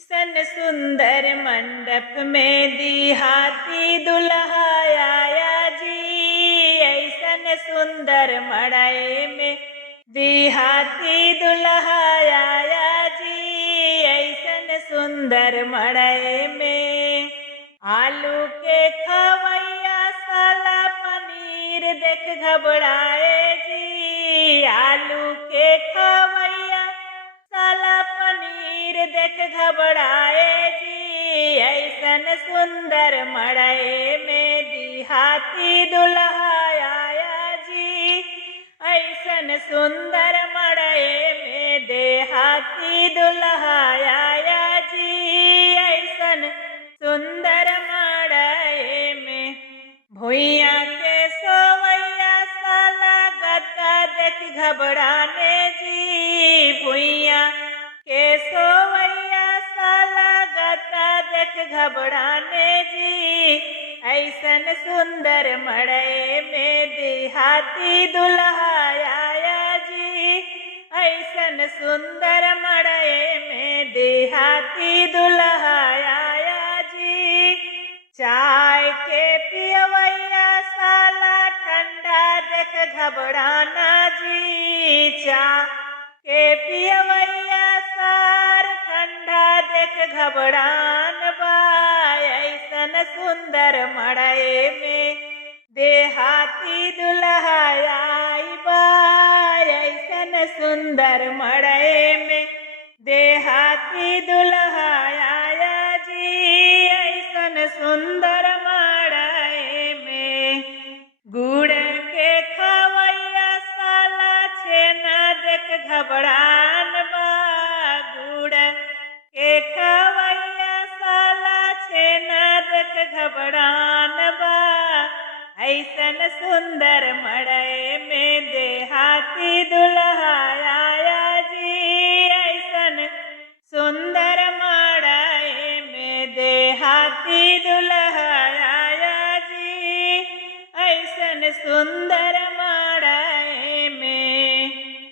सन सुंदर मंडप में दिहाती दुल्हा आया जी। ऐसन सुंदर मड़ई में दिहाती दुल्हा आया जी। ऐसन सुंदर मड़ई में आलू के खवैया साला पनीर देख घबराए जी। आलू के खवैया साला पनीर देख घबराए जी। ऐसन सुंदर मड़ई में दिहाती दुल्हा आया जी। ऐसन सुंदर मड़ई में देहाती दुल्हा आया जी। ऐसन सुंदर मड़ई में भुइया के सोवैया साला गद्दा देख घबराने जी। भुइया के सोवैया साला गद्दा देख घबराने जी। ऐसन सुंदर मड़ई में देहाती दुल्हा आया जी। ऐसन सुंदर मड़ई में देहाती दुल्हा आया जी। चाय के पियवैया साला ठंडा देख घबराना जी। चाय के पियवैया सार ठंडा देख घबरान बा। ऐसन सुंदर मड़ई में देहाती दुल्हा आई बा। ऐसन सुंदर मड़ई में देहाती दुल्हा आया जी। ऐसन सुंदर मड़ई में गुड़ के खवैया साला छेना देख घबरान बा। गुड़ के खवैया साला छेना देख घबरान बा। ऐसन सुंदर मड़ई में देहाती दुल्हा आया जी। ऐसन सुंदर मड़ई में देहाती दुल्हा आया जी। ऐसन सुंदर